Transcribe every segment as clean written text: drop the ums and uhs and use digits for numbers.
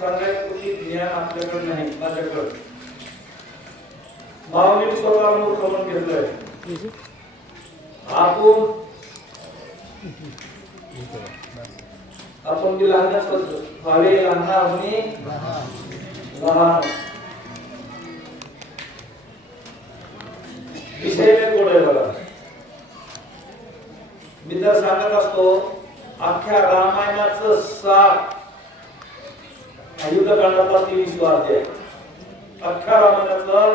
सांगायचं ज्ञान आपल्याकडे नाही, माझ्याकडे माऊली स्वतः मूर्ख म्हणून घेतलंय. आपण जी लहान असतो भावे लहान म्हणे लहान विषय कोड आहे बघा. मी तर सांगत असतो अख्ख्या रामायणाचं सार युद्धकांडातला 23 अध्याय. अख्ख्या रामायणाचं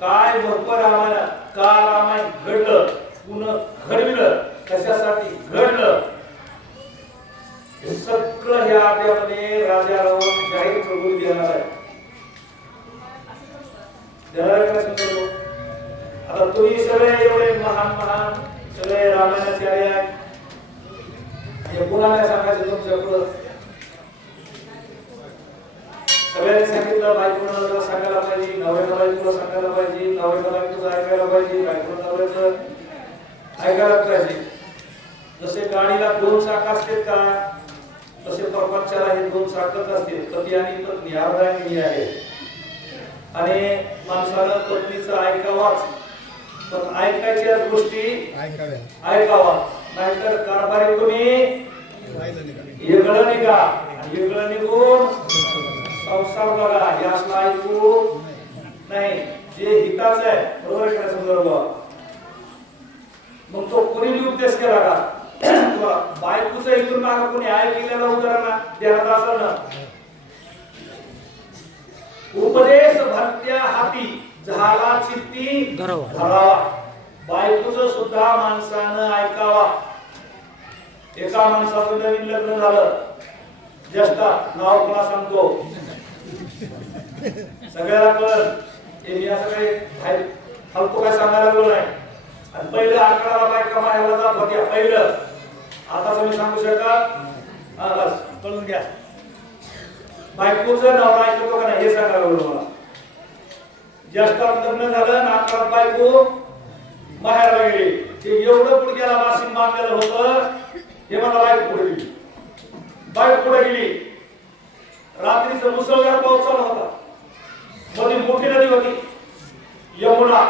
काय महत्व रामायण, का रामायण घडलं, पुन्हा घडविलं, कशासाठी घडलं, हे सगळं ह्या अध्यायामध्ये राजा रावण जाहीर प्रभू देणार आहे. देणार आहे का समजलं? आता तुम्ही सगळे एवढे महान महान सगळे रामायणाचे आहे, हे पुन्हा सांगायचं तुमच्याकडं. सगळ्यांनी सांगितलं बायकोला सांगायला पाहिजे, नवऱ्याला बायकोला सांगायला पाहिजे, नवऱ्याला बायकोचं ऐकायला पाहिजे, बायकोला नवऱ्याचं ऐकायला पाहिजे. जसे गाडीला 2 चाक असतात का, तसे प्रपंचाला हे 2 चाकच असते, पती आणि पत्नी अर्धांगिनी आहे. आणि माणसाला पत्नीचं ऐकावाच, पण ऐकायच्या गोष्टी ऐकावा, नाहीतर कारभारी तुम्ही वेगळं निघा आणि वेगळं निघून संसार बघा, हे असलं ऐकू नाही. जे हिताचं आहे बरोबर आहे का संदर्भ, मग तो कोणी उपदेश केला का बायकोचं इथून मागं कोणी ऐकलेलं उदाहरण देण्यात असेल ना. उपदेश भरत्या हाती झाला चित्ती धरावा. बायकोचं सुद्धा माणसानं ऐकावा. एका माणसाचं नवीन लग्न झालं, ज्येष्ठा नाव कोणा सांगतो सगळ्याला कळलं, मी असं काही फालतू काय सांगायला लागलो नाही. आणि पहिलं आकडाला बायका मायाला जात होत्या पहिलं, आता मी सांगू शकत बस कळून घ्या. बायकोचं नाव ऐकतो का नाही हे सांगायला लागलो मला. ज्येष्ठात लग्न झालं आणि आकडात बायको माहेरला गेली, ते एवढं पुढे गेला वासिन बांधलेलं होतं, हे मला बायको पुढे गेली. बायको पुढे गेली, रात्रीचा मुसळधार पाऊस चालू होता, मध्ये मोठी नदी होती यमुना.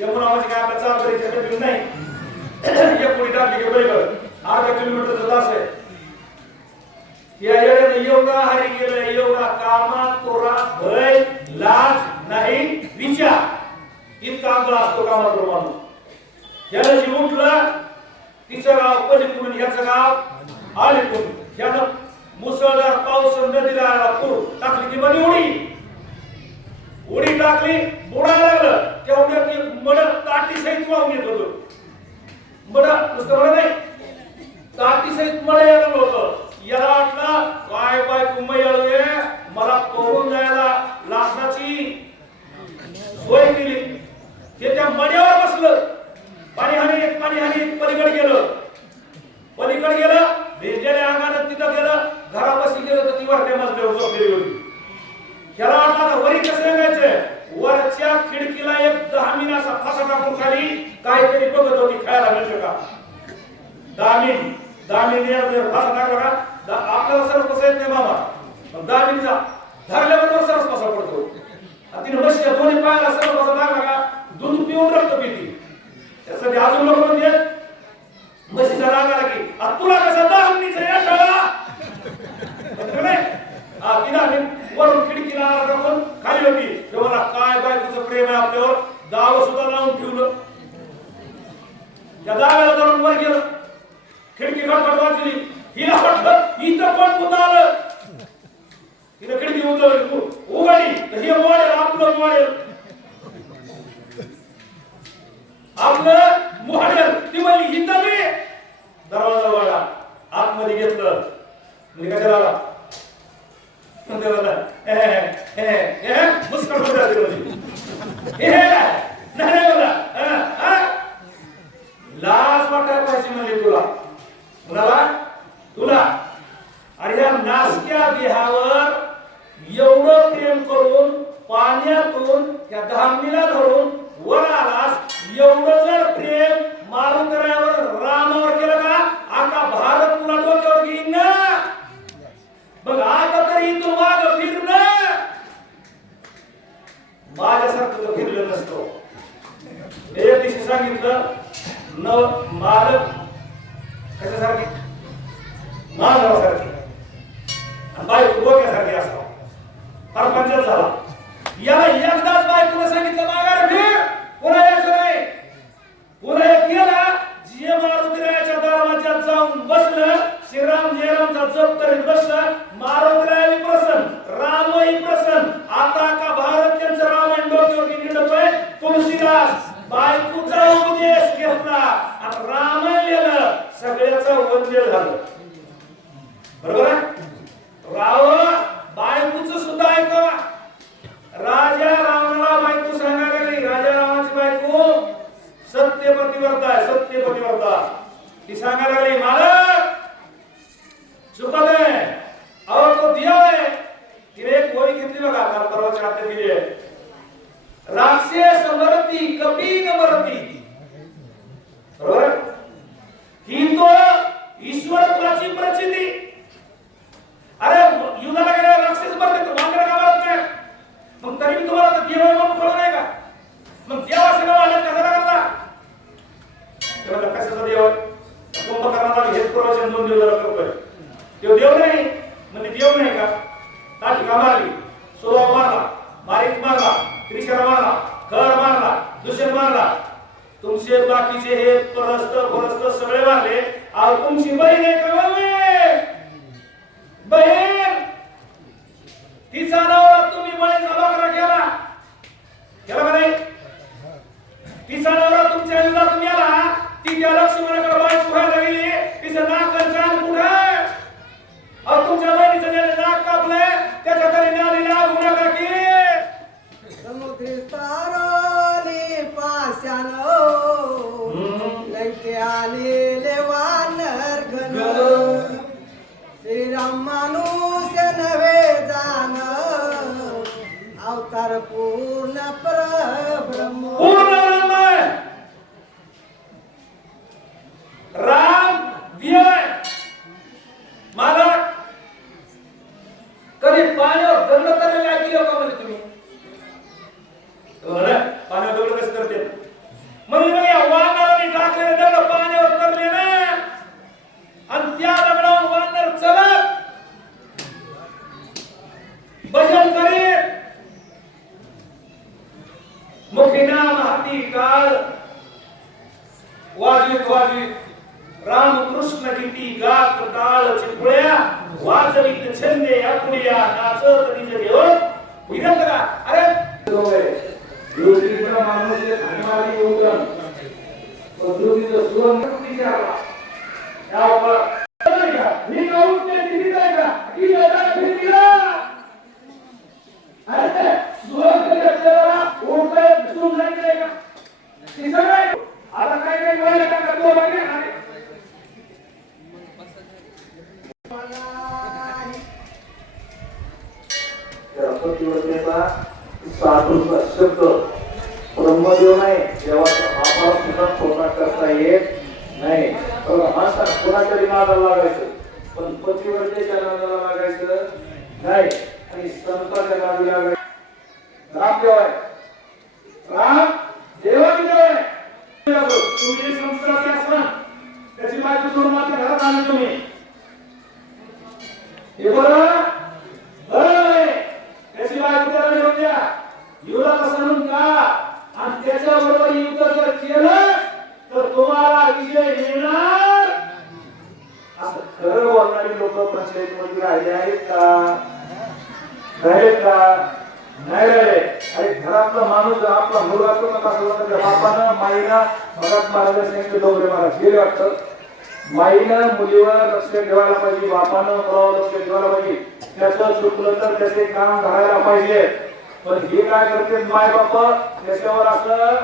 यमुना म्हणजे काय आपल्या 4 परिचय नाही, एक पुढे टाकली की बरोबर 8 किलोमीटरचा तास आहे. या येण्याने एवढा हरी गेलं, एवढा कामा तोरा भय लाज नाही विचार इतका आंधळा असतो कामात माणूस. याला जी उठलं तिचं गाव पलीकडून ह्याचं गाव आलीकडून, यानं मुसळधार पाऊस नदीला आला, पूर टाकली की मध्ये उडी टाकली, बुडायला लागलं. तेवढ्यात मड ताटी सहित वाहून येत होतं. मड नुसतं मड नाही, ताटी सहित मड यायला होतं. याला वाटलं काय बाय कुंभयाळू मला पोहून जायला लाकडाची सोय केली. ते त्या मड्यावर बसलं, पाणी हानी पलीकडे गेलं, भिजलेल्या अंगानं तिथं गेलं, घरापाशी गेलं तर ती वरच्या मजल्यावर झोपलेली होती. त्याला वाटलं वरी कसं सांगायचं, वरच्या खिडकीला एक 10 मिनिट असा फासा टाकून खाली काहीतरी बघत होती, खायला मिळतं का. 10 मिनिट फासा टाकला का आपल्याला सरस बसा येत नाही बाबा, 10 मिनिटचा धरल्याबरोबर सरस बसा पडतो. तिने म्हशीच्या दोन्ही पायाला सरस बसा टाकला का दूध पिऊन रक्त पिती. त्यासाठी अजून लोक म्हणते म्हशीचा राग आला की तुला कसा 10 मिनिटचा याठा वरून खिडकीला टाकून खाली होती. तेव्हा काय बायकोचं प्रेम आहे आपल्यावर, दाव सुद्धा लावून ठेवलं. त्या दाव्याला धरून वर गेलं, खिडकी खटखट वाजली. हिला वाटलं इथं पण पुन्हा आलं, तिने खिडकी उघडली तर हे मोडेल, आपलं मोडेल, आपलं मोडेल. ती म्हणली इथं मी दरवाजा वाढा आतमध्ये घेतलं. म्हणजे कशाला आला मुस्कट लाज वाटायला पाहिजे म्हणजे तुला कुणाला तुला. आणि या नासक्या देहावर एवढं प्रेम करून पाण्यातून त्या धामणीला धरून वर आलास, एवढं जर प्रेम मारुतरायावर रामावर केलं का आता भारत तुला डोक्यावर घेईन ना. मग आता तरी तू नसतो. एक दिवशी सांगितलं न मालक कशासारखी मानवासारखी आणि बायको डोक्यासारखी असावं. फार पंचायत झाला. याला एकदाच बायकोला सांगितलं माघार फिर, पुन्हा यायचं नाही. पुन्हा एक गेला, जे मारुतीरायाच्या दरवाज्यात जाऊन बसलं, श्रीराम जयरामचा जप करीत बसलं. मारुतीराय प्रसन्न, रामही प्रसन्न. आता का भारत त्यांचं रामायण डोक्यावरती निघतोय. तुळशीदास बायकोचा उपदेश घेतला आणि रामायण लिहिलं. सगळ्याचं वंदे झालं. बरोबर आहे. राव बायकोचं सुद्धा ऐकावा. राजा रावणाला बायको सांगायला लागली. राजा रावणाची बायको सत्य पतिव्रता आहे, सत्य पतिव्रता. ती सांगायला लागली मालक चुकत आहे, अहो तो देव आहे. तिने एक ओळी घेतली बघा, काल परवाच्या आत दिली आहे. राक्षस मरती कपी न मरती. बरोबर ही तो ईश्वरत्वाची प्रचिती. अरे युद्धाला गेल्यावर राक्षस मरते तर वांद्रा का मरत नाही. मग तरी मी तुम्हाला देव आहे म्हणून कळू नाही का. मग देवाचं नाव आलं कशाला करता. तेव्हा कशाचा देव आहे. कुंभकर्णाला हेच प्रवचन 2 दिवस करतोय. तो देव नाही म्हणजे देव नाही का. ताटिका मारली, सोलाव मारला, मारीच मारला, त्रिशरा मारला, खर मारला, दुसर मारला. तुमचे बाकीचे हे परस्त सगळे मारले. अहो तुमची बहीण आहे का बहीण. तिचा नवरा तुम्ही बळीचा बकरा केला का नाही. तिचा नवरा तुमच्या युद्धात गेला. ती त्या लक्ष्मणाकडे बायको व्हायला गेली. तिचं नाक कान कुठे. अहो तुमच्या बहिणीचं ज्याने नाक कापलंय त्याच्या तरी नाली लागू नका की. समुद्री तारोली पाशानो लंके आलेले वानर घन. श्रीराम मानुष्य नव्हे जाण अवतार पूर्ण परब्रह्म. पूर्ण ब्रह्म राम देव आहे. मालक कधी पाण्यावर दंड करायला ऐकली का म्हणजे तुम्ही. पाण्यावर दगड कसं करते म्हणजे या वानरांनी टाकलेले दगड पाण्यावर करले ना आणि त्या दगडावर वानर चलत भजन करीत मुखी नाम हाती काळ वाजवीत रामकृष्ण गीती गात टाळ चिपळ्या वाजवीत छंदे आपुल्या नाचत निज घेऊन विरत का. अरे योगीचा माणूस धर्माली योगन पद्धतीचं सुवर्ण विचारला त्यावर मी गाऊन ते दिली जाय का की जगा फिर दिला. अरे सुवर्ण त्याला ओळखाय सुन नाही केलं का. ती सगळं आता काय बोलायला का तो बघे ना. साधूचा शब्द ब्रह्मदेव नाही. देवाचा आभार सुद्धा पूर्ण करता येत नाही. माणसा कोणाच्या नादाला लागायचं पण पतिव्रतेच्या नादाला लागायचं नाही आणि संतांच्या नादी लागायचं. राम देव आहे. राम देवाची देव आहे. तुम्ही संस्कृती असणार त्याची माहिती सोडून माझ्या घरात आले तुम्ही. हे बरं त्याची बायको त्याला घेऊन द्या. युद्धात असं का आणि त्याच्याबरोबर युद्ध जर केलं तर तुम्हाला विजय मिळणार. असं खरं बोलणारी लोक पंचायतीमध्ये राहिले आहेत का. राहिले का नाही राहिले. आणि घरातला माणूस आपला मुलगा तो नका त्याच्या बापानं माईनं मगात मारायला सांगितलं डोंगरे महाराज गेले वाटतं. माईनं मुलीवर लक्ष ठेवायला पाहिजे, बापानं मुलावर लक्ष ठेवायला पाहिजे. त्याचं चुकलं तर त्याचे काम घालायला पाहिजे. पण हे काय करते माय बाप त्याच्यावर असं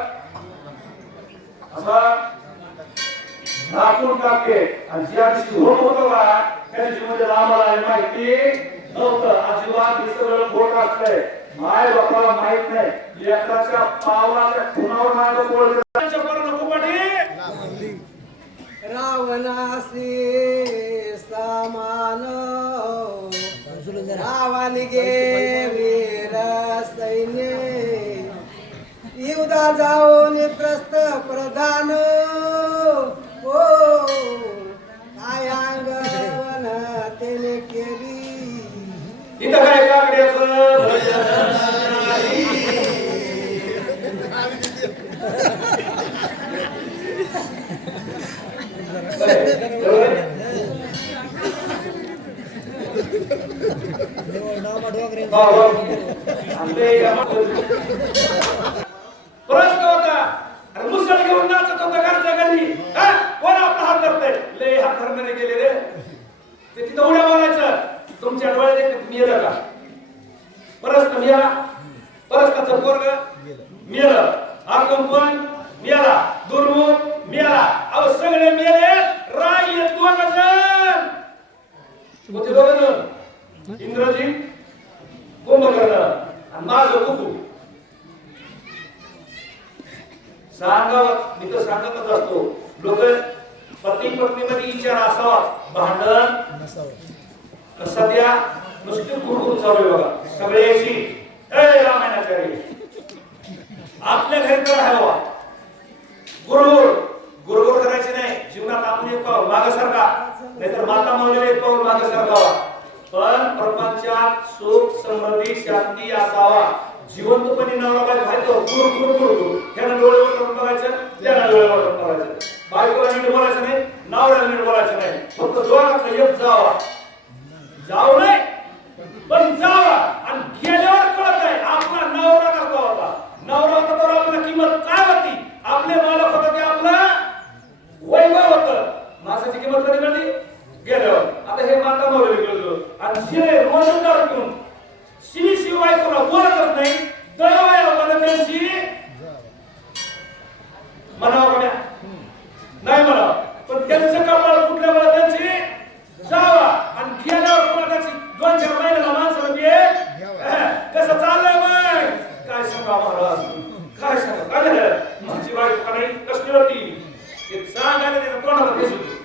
दाखवून टाकते. आणि ज्या दिवशी होत होतं का त्या दिवशी म्हणजे आम्हाला माहिती नव्हतं. अजिबात हे सगळं खोट असतंय. माय बापाला माहित नाही. लेकराच्या पावलाच्या खुणावर माय बोलते. रावणासी सामान रावण गे वीर सैन्य सुद्धा जाऊन प्रस्थ प्रधान हो काय अंगवन त्याने केली इथं काय काकड्याचं भजन नाही. प्रश्न होता अरे मुसळ घेऊन नाचत होता घरच्या घरी कोण आपला हात धरतंय लय हात धरणारे गेले रे ते तिथं उड्या मारायचं तुमच्या डोळ्यात मिळलं का परस्ता मिळाला परस्ताचं पोरग मिळालं आगम पण मिळाला दुर्मुख मिळाला अहो सगळे मिळाले राहिले दोन जण कोणते दोन जण इंद्रजित कुंभकर्ण आणि माझं कुकू सांगावं मी तर सांगतच असतो लोक पती पत्नीमध्ये विचार असावा भांडण सध्या नुसती कुरकुर चालू आहे बघा सगळ्याशी रामायणाचार्य आपल्या घरी तर हवा गुरुगुर करायचे नाही जीवनात आपण एक पाऊल मागे सरका नाहीतर माता मावलेला एक पाऊल मागे सरकावा पण प्रपंचात सुख समृद्धी शांती असावा जिवंतपणे नवरा बायको व्हायचं गुरु त्यानं डोळ्यावर करून बघायचं त्यानं डोळ्यावर करून बघायचं बायकोला नीट बोलायचं नाही नवऱ्याला नीट बोलायचं नाही फक्त दोघांना एक जावा जाऊ नाही पण जावा आणि गेल्यावर कळत आहे आपला नवरा कसा होता नवरा होता तर आपल्याला किंमत काय होती आपले मालक होता ते आपला वैभव होतं माणसाची किंमत कधी कळली गेल्यावर आता हे माता मावले गेलो आणि जे रोजंदार घेऊन शिवाय कोणा बोलतच नाही दयावया मला त्यांची म्हणावं का नाही म्हणावं पण त्यांचं कपाळ कुठल्या मला त्यांची जावा आणि गेल्यावर कोणा त्याची 2-4 महिन्याला माणसाला कसं चाललंय मग काय सांगा महाराज काय सांगा काय झालं माझी बायको नाही कसली होती ते सांगायला त्याच्या तोंडाला भेस होती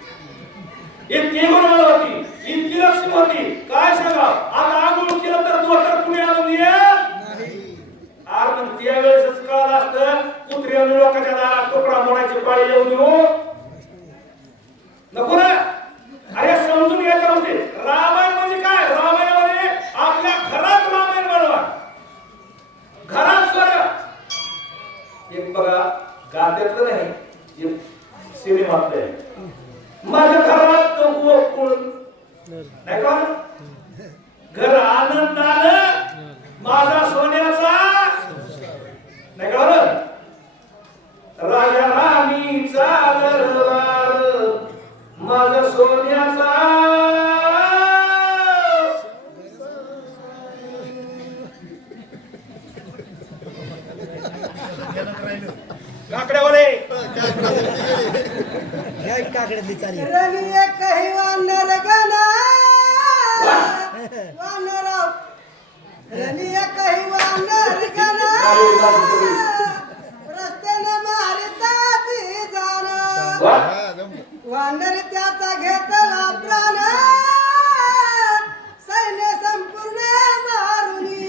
इतकी गुणवान होती इतकी लक्ष्मी होती काय सांगा आता आंघोळ केलं तर दोतर कुणी आणून देत आर पण त्यावेळेसच कळलं असतं कुत्र्याने लोकांच्या दारात तुकडा मोडायची पाळी येऊ देऊ नको ना अरे समजून घ्यायचं होते रामायण म्हणजे काय रामायणामध्ये आपल्या घरात रामायण बनवा घरात स्वर्ग एक बघा गाद्यातलं नाही एक सिनेमातलं आहे माझ्या घरात तो गोकुळ नाही का घर आनंदानं माझा सोन्याचा नाही का राजा राणीचा दरबार माझा सोन्याचा काकड्यावाले काकड्यातली चाली रनिये काही वानर गना वानराव रनिये काही वानर गना रस्त्याने मारतात जाना वानर त्याचा घेतला प्राण सैन्य संपूर्ण मारुनी